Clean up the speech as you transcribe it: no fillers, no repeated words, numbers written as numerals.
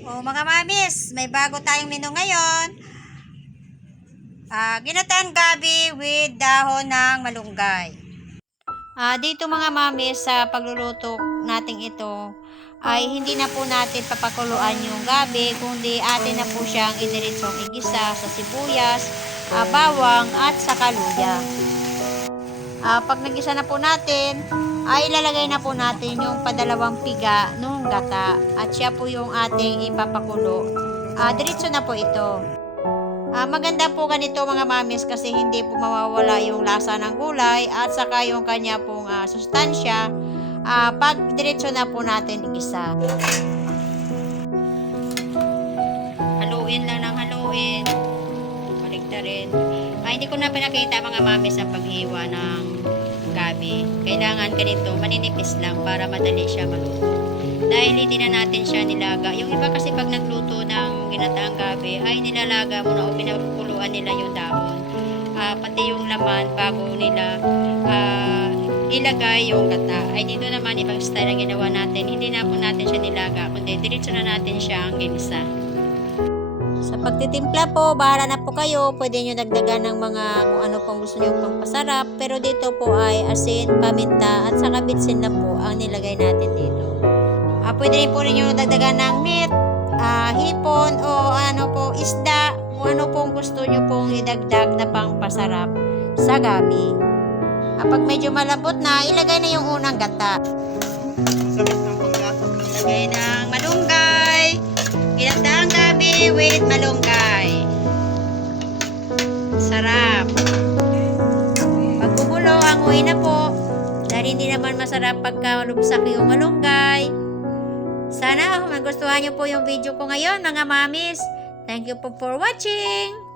O mga mamis, may bago tayong menu ngayon. Ginataan gabi with dahon ng malunggay. Dito mga mamis, sa pagluluto natin ito, ay hindi na po natin papakuluan yung gabi, kundi atin na po siyang idiretsong igisa sa sibuyas, bawang at saka luya. Pag nagisa na po natin, ay ilalagay na po natin yung padalawang piga ng gata at siya po yung ating ipapakulo. Diretso na po ito. Maganda po ganito mga mamis kasi hindi po mawawala yung lasa ng gulay at saka yung kanya pong sustansya pag diretso na po natin igisa. Haluin lang ng haluin. Baligtarin. Hindi ko na pinakita mga mamis ang paghiwa ng gabi. Kailangan ganito, maninipis lang para madali siya maluto. Dahil hindi na natin siya nilaga. Yung iba kasi pag nagluto ng ginataang gabi, ay nilalaga muna o pinapakuluan nila yung dahon. Pati yung laman bago nila ilagay yung gata. Ay dito naman ibang style ang ginawa natin. Hindi na po natin siya nilaga, kundi diretso na natin siya ang ginisa. Sa pagtitimpla po, bahala na po kayo. Pwede nyo dagdagan ng mga kung ano pong gusto nyo pang pasarap. Pero dito po ay asin, paminta, at saka bitsin na po ang nilagay natin dito. Pwede rin po ninyo dagdagan ng meat, hipon, o ano po, isda, kung ano pong gusto nyo pong idagdag na pang pasarap sa gabi. Pag medyo malambot na, ilagay na yung unang gata. Ilagay ng malunggay. Ginataang gabi with malunggay. Sarap. Pag kumulo, hanguin na po. Dahil hindi naman masarap pagka lumsak yung malunggay. Sana magustuhan nyo po yung video ko ngayon mga mamis. Thank you po for watching.